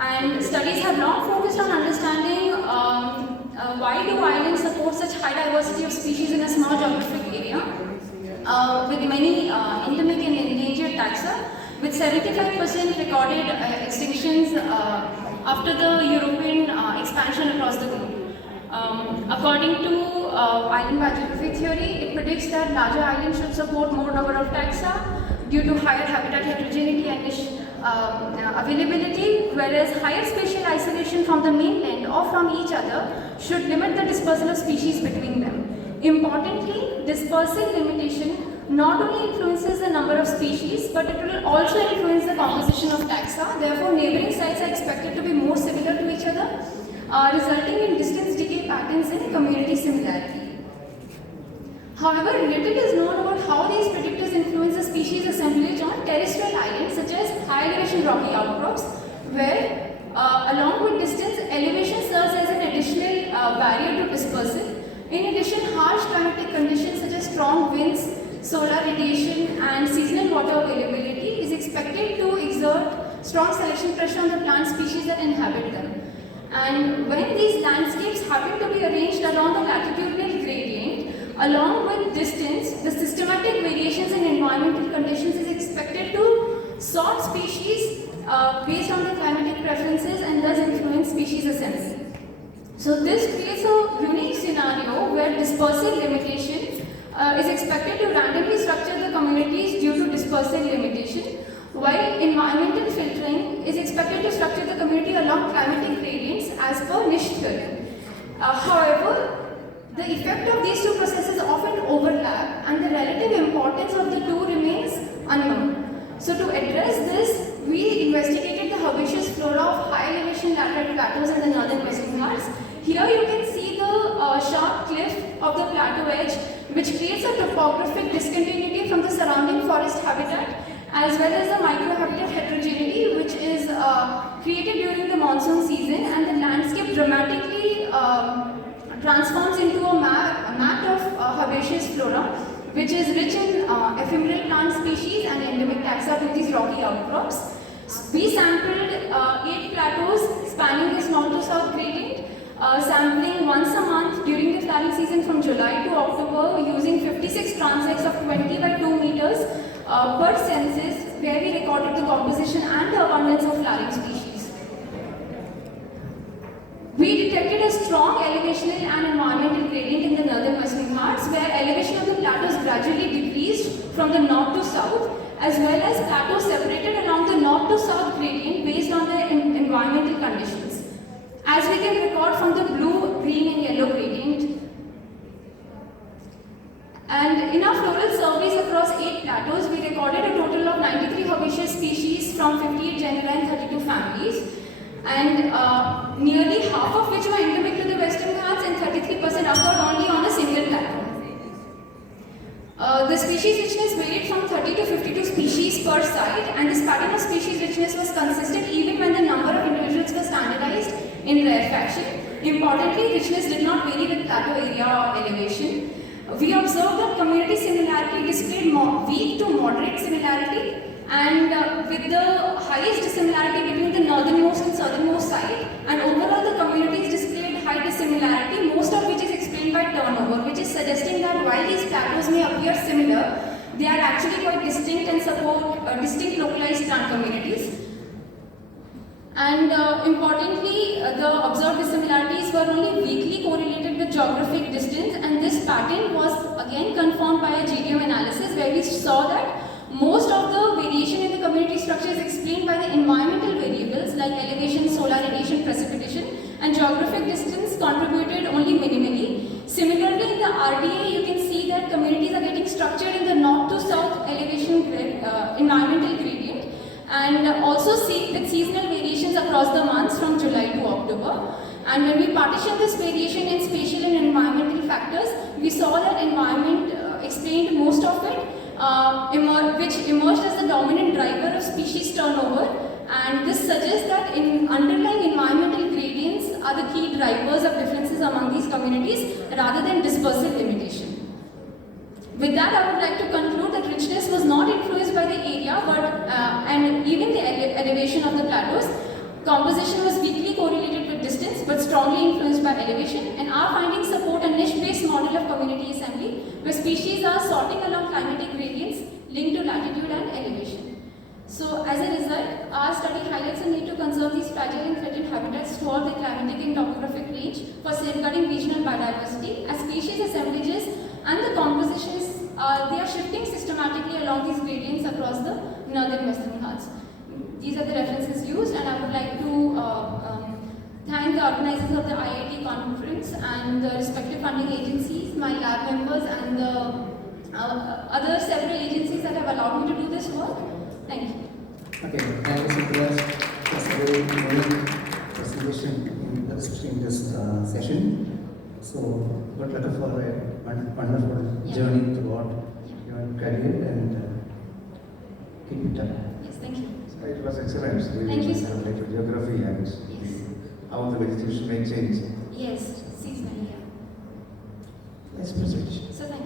And studies have long focused on understanding why do islands support such high diversity of species in a small geographic area with many endemic and endangered taxa, with 75% recorded extinctions after the European expansion across the globe. According to island biogeography theory, it predicts that larger islands should support more number of taxa due to higher habitat heterogeneity and niche availability, whereas higher spatial isolation from the mainland or from each other should limit the dispersal of species between them. Importantly, dispersal limitation not only influences the number of species, but it will also influence the composition of taxa. Therefore, neighboring sites are expected to be more similar to each other, resulting in distance decay patterns and community similarity. However, little is known about how these predictors influence the species assemblage on terrestrial islands such as high elevation rocky outcrops, where along with distance, elevation serves as an additional barrier to dispersal. In addition, harsh climatic conditions such as strong winds, solar radiation and seasonal water availability is expected to exert strong selection pressure on the plant species that inhabit them. And when these landscapes happen to be arranged along the latitudinal gradient, along with distance, the systematic variations in environmental conditions is expected to sort species based on the climatic preferences and thus influence species assembly. So this creates a unique scenario where dispersal limitation is expected to randomly structure the communities due to dispersal limitation, while environmental filtering is expected to structure the community along climatic gradients as per niche theory. However, the effect of these two processes often overlap and the relative importance of the two remains unknown. So to address this, we investigated the herbaceous flora of high elevation laterite plateaus in the northern Western Ghats. Here you can see the sharp cliff of the plateau edge, which creates a topographic discontinuity from the surrounding forest habitat, as well as the microhabitat heterogeneity, which is created during the monsoon season, and the landscape dramatically transforms into a map of herbaceous flora, which is rich in ephemeral plant species and endemic taxa with these rocky outcrops. We sampled 8 plateaus spanning this north to south gradient, sampling once a month during the flowering season from July to October using 56 transects of 20 by 2 meters per census, where we recorded the composition and the abundance of flowering species. We detected a strong elevational and environmental gradient in the northern Western Ghats, where elevation of the plateaus gradually decreased from the north to south, as well as plateaus separated along the north to south gradient based on the environmental conditions, as we can record from the blue, green and yellow gradient. And in our floral surveys across 8 plateaus, we recorded a total of 93 herbaceous species from 58 genera and 32 families, and nearly half of which were endemic to the Western Ghats and 33% occurred only on a single plateau. The species richness varied from 30 to 52 species per site, and this pattern of species richness was consistent even when the number of individuals were standardized in rare fashion. Importantly, richness did not vary with plateau area or elevation. We observed that community similarity displayed weak to moderate similarity, and with the highest dissimilarity between the northernmost and southernmost site, and overall the communities displayed high dissimilarity, most of which is explained by turnover, which is suggesting that while these plateaus may appear similar, they are actually quite distinct and support distinct localized plant communities. And importantly, the observed dissimilarities were only weakly correlated with geographic distance, and this pattern was again confirmed by a GDM analysis, where we saw that most of the variation in the community structure is explained by the environmental variables like elevation, solar radiation, precipitation, and geographic distance contributed only minimally. Similarly, in the RDA, you can see that communities are getting structured in the north to south elevation environmental gradient, and also see with seasonal variations across the months from July to October. And when we partition this variation in spatial and environmental factors, we saw that environment explained most of it, which emerged as the dominant driver of species turnover, and this suggests that underlying environmental gradients are the key drivers of differences among these communities rather than dispersal limitation. With that, I would like to conclude that richness was not influenced by the area and even the elevation of the plateaus, Composition was weakly correlated with distance but strongly influenced by elevation, and our findings support a niche-based model of community assembly where species are sorting along climatic gradients linked to latitude and elevation. So as a result, our study highlights the need to conserve these fragile and threatened habitats throughout the climatic and topographic range for safeguarding regional biodiversity as species assemblages and the compositions they are shifting systematically along these gradients across the northern Western Ghats. These are the references used, and I would like to thank the organizers of the IIT conference and the respective funding agencies, my lab members, and the other several agencies that have allowed me to do this work. Thank you. Okay, thank you, Supriya. That's a very unique presentation, especially in this session. So, good luck for a wonderful journey throughout your career and keep it up. Yes, thank you. It was excellent. Thank you, sir. Related to geography and how the vegetation may change. Yes, seasonally, yeah. Yes, President.